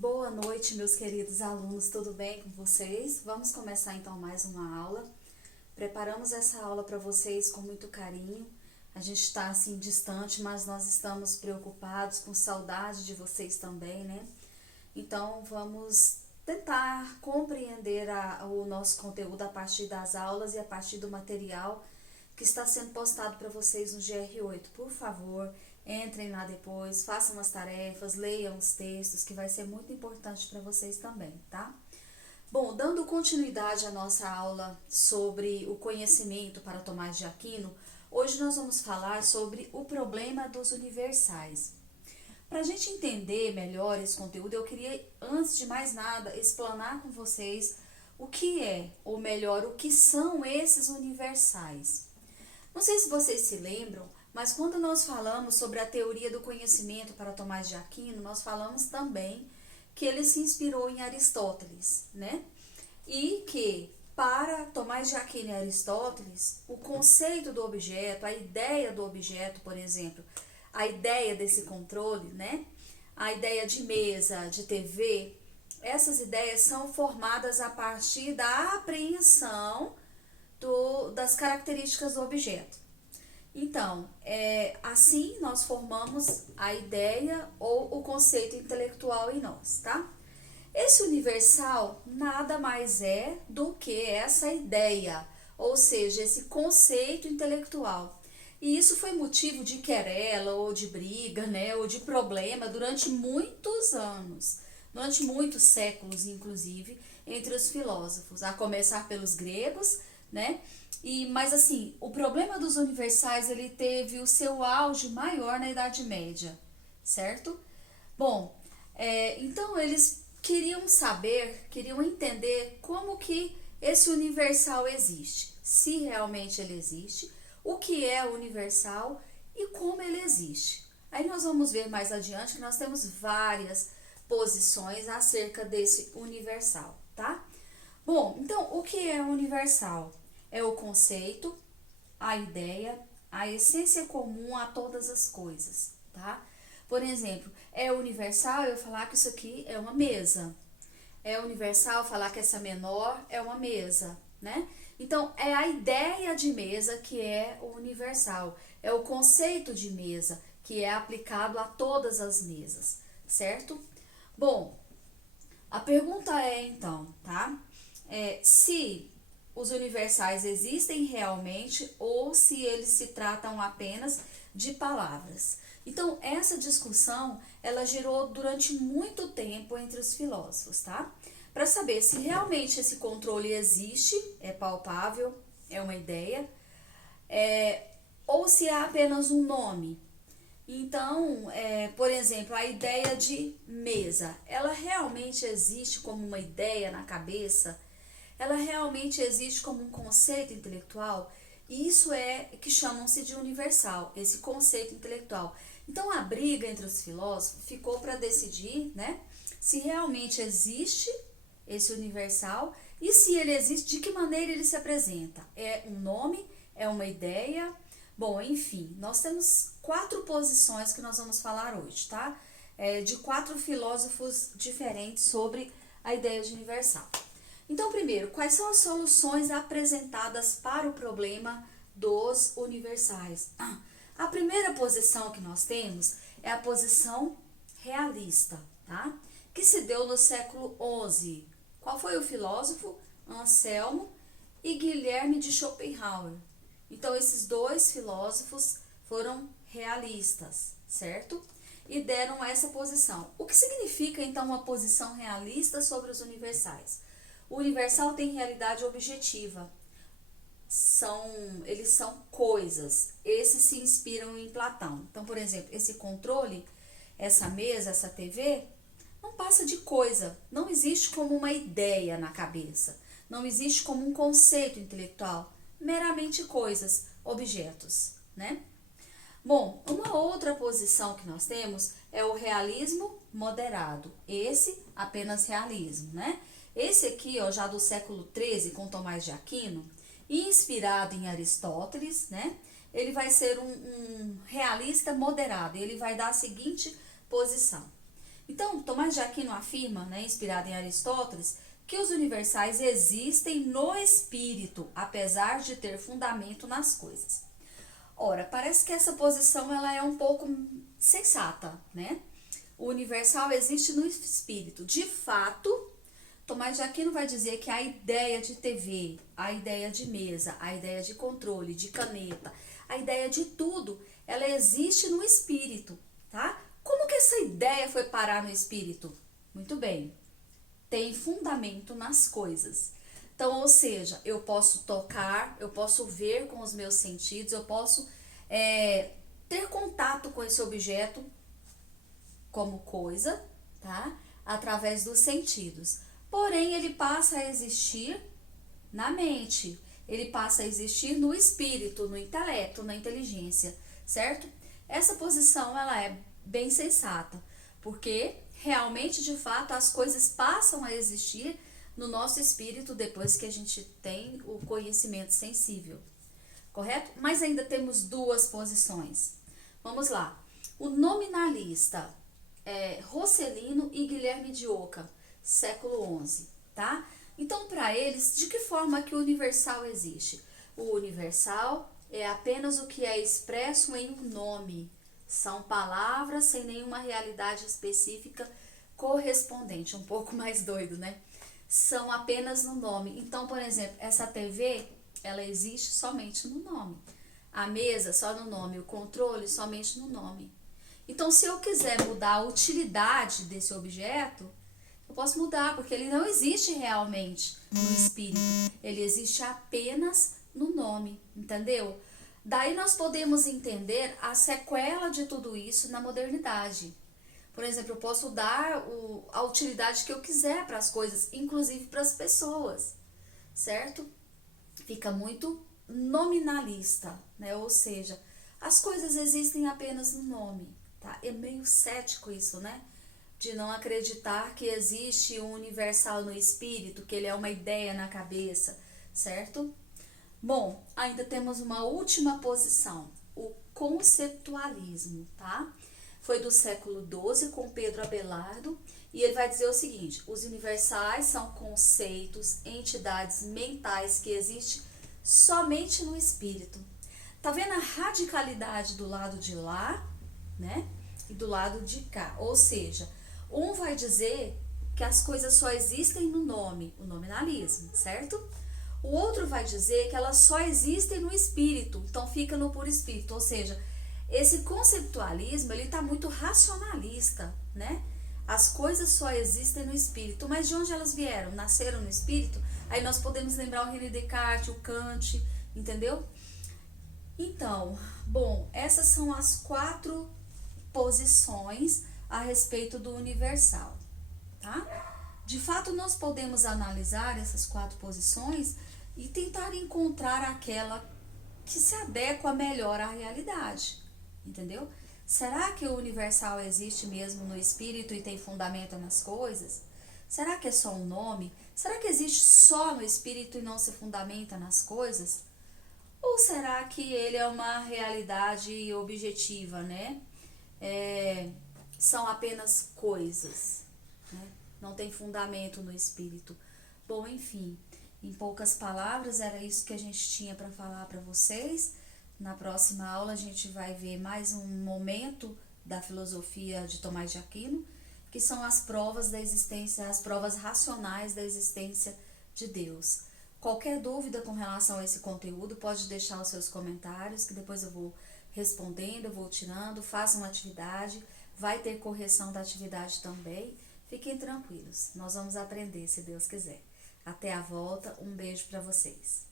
Boa noite, meus queridos alunos, tudo bem com vocês? Vamos começar então mais uma aula. Preparamos essa aula para vocês com muito carinho. A gente está assim distante, mas nós estamos preocupados, com saudade de vocês também, né? Então vamos tentar compreender o nosso conteúdo a partir das aulas e a partir do material que está sendo postado para vocês no GR8. Por favor, entrem lá depois, façam as tarefas, leiam os textos, que vai ser muito importante para vocês também, tá? Bom, dando continuidade à nossa aula sobre o conhecimento para Tomás de Aquino, hoje nós vamos falar sobre o problema dos universais. Para a gente entender melhor esse conteúdo, eu queria, antes de mais nada, explanar com vocês o que é, ou melhor, o que são esses universais. Não sei se vocês se lembram, mas quando nós falamos sobre a teoria do conhecimento para Tomás de Aquino, nós falamos também que ele se inspirou em Aristóteles, né? E que para Tomás de Aquino e Aristóteles, o conceito do objeto, a ideia do objeto, por exemplo, a ideia desse controle, né? A ideia de mesa, de TV, essas ideias são formadas a partir da apreensão das características do objeto. Então, assim nós formamos a ideia ou o conceito intelectual em nós, tá? Esse universal nada mais é do que essa ideia, ou seja, esse conceito intelectual. E isso foi motivo de querela ou de briga, né, ou de problema durante muitos anos, durante muitos séculos, inclusive, entre os filósofos, a começar pelos gregos, né? Mas assim, o problema dos universais, ele teve o seu auge maior na Idade Média, certo? Bom, então eles queriam saber, queriam entender como que esse universal existe, se realmente ele existe, o que é o universal e como ele existe. Aí nós vamos ver mais adiante que nós temos várias posições acerca desse universal, tá? Bom, então o que é universal? É o conceito, a ideia, a essência comum a todas as coisas, tá? Por exemplo, é universal eu falar que isso aqui é uma mesa. É universal falar que essa menor é uma mesa, né? Então, é a ideia de mesa que é o universal. É o conceito de mesa que é aplicado a todas as mesas, certo? Bom, a pergunta é então, tá? Se os universais existem realmente ou se eles se tratam apenas de palavras. Então, essa discussão, ela girou durante muito tempo entre os filósofos, tá? Para saber se realmente esse controle existe, é palpável, é uma ideia, ou se é apenas um nome. Então, por exemplo, a ideia de mesa, ela realmente existe como uma ideia na cabeça? Ela realmente existe como um conceito intelectual? E isso é que chamam-se de universal, esse conceito intelectual. Então, a briga entre os filósofos ficou para decidir, né, se realmente existe esse universal e se ele existe, de que maneira ele se apresenta. É um nome? É uma ideia? Bom, enfim, nós temos 4 posições que nós vamos falar hoje, tá? De 4 filósofos diferentes sobre a ideia de universal. Então, primeiro, quais são as soluções apresentadas para o problema dos universais? A primeira posição que nós temos é a posição realista, tá? Que se deu no século XI. Qual foi o filósofo? Anselmo e Guilherme de Schopenhauer. Então, esses 2 filósofos foram realistas, certo? E deram essa posição. O que significa, então, uma posição realista sobre os universais? O universal tem realidade objetiva. Eles são coisas. Esses se inspiram em Platão. Então, por exemplo, esse controle, essa mesa, essa TV, não passa de coisa. Não existe como uma ideia na cabeça. Não existe como um conceito intelectual. Meramente coisas, objetos, né? Bom, uma outra posição que nós temos é o realismo moderado. Esse, apenas realismo, né? Esse aqui, ó, já do século XIII, com Tomás de Aquino, inspirado em Aristóteles, né? Ele vai ser um realista moderado. Ele vai dar a seguinte posição: Então, Tomás de Aquino afirma, né, inspirado em Aristóteles, que os universais existem no espírito, apesar de ter fundamento nas coisas. Ora, parece que essa posição ela é um pouco sensata, né? O universal existe no espírito. De fato, Tomás de Aquino vai dizer que a ideia de TV, a ideia de mesa, a ideia de controle, de caneta, a ideia de tudo, ela existe no espírito, tá? Como que essa ideia foi parar no espírito? Muito bem, tem fundamento nas coisas. Então, ou seja, eu posso tocar, eu posso ver com os meus sentidos, eu posso ter contato com esse objeto como coisa, tá? Através dos sentidos. Porém, ele passa a existir na mente, ele passa a existir no espírito, no intelecto, na inteligência, certo? Essa posição, ela é bem sensata, porque realmente, de fato, as coisas passam a existir no nosso espírito depois que a gente tem o conhecimento sensível, correto? Mas ainda temos duas posições. Vamos lá. O nominalista Rosselino e Guilherme de Ockham, século XI, tá? Então, para eles, de que forma que o universal existe? O universal é apenas o que é expresso em um nome. São palavras sem nenhuma realidade específica correspondente. Um pouco mais doido, né? São apenas no nome. Então, por exemplo, essa TV, ela existe somente no nome. A mesa, só no nome. O controle, somente no nome. Então, se eu quiser mudar a utilidade desse objeto, eu posso mudar, porque ele não existe realmente no espírito. Ele existe apenas no nome, entendeu? Daí nós podemos entender a sequela de tudo isso na modernidade. Por exemplo, eu posso dar a utilidade que eu quiser para as coisas, inclusive para as pessoas, certo? Fica muito nominalista, né? Ou seja, as coisas existem apenas no nome, tá? É meio cético isso, né? De não acreditar que existe um universal no espírito, que ele é uma ideia na cabeça, certo? Bom, ainda temos uma última posição, o conceptualismo, tá? Foi do século XII com Pedro Abelardo e ele vai dizer o seguinte: os universais são conceitos, entidades mentais que existem somente no espírito. Tá vendo a radicalidade do lado de lá, né? E do lado de cá, ou seja, um vai dizer que as coisas só existem no nome, o nominalismo, certo? O outro vai dizer que elas só existem no espírito, então fica no puro espírito, ou seja, esse conceptualismo, ele está muito racionalista, né? As coisas só existem no espírito, mas de onde elas vieram? Nasceram no espírito? Aí nós podemos lembrar o René Descartes, o Kant, entendeu? Então, bom, essas são as 4 posições a respeito do universal, tá? De fato, nós podemos analisar essas 4 posições e tentar encontrar aquela que se adequa melhor à realidade, entendeu? Será que o universal existe mesmo no espírito e tem fundamento nas coisas? Será que é só um nome? Será que existe só no espírito e não se fundamenta nas coisas? Ou será que ele é uma realidade objetiva, né? São apenas coisas, né? Não tem fundamento no espírito. Bom, enfim, em poucas palavras, era isso que a gente tinha para falar para vocês. Na próxima aula a gente vai ver mais um momento da filosofia de Tomás de Aquino, que são as provas da existência, as provas racionais da existência de Deus. Qualquer dúvida com relação a esse conteúdo, pode deixar os seus comentários, que depois eu vou respondendo, eu vou tirando, façam uma atividade, vai ter correção da atividade também. Fiquem tranquilos, nós vamos aprender, se Deus quiser. Até a volta, um beijo para vocês.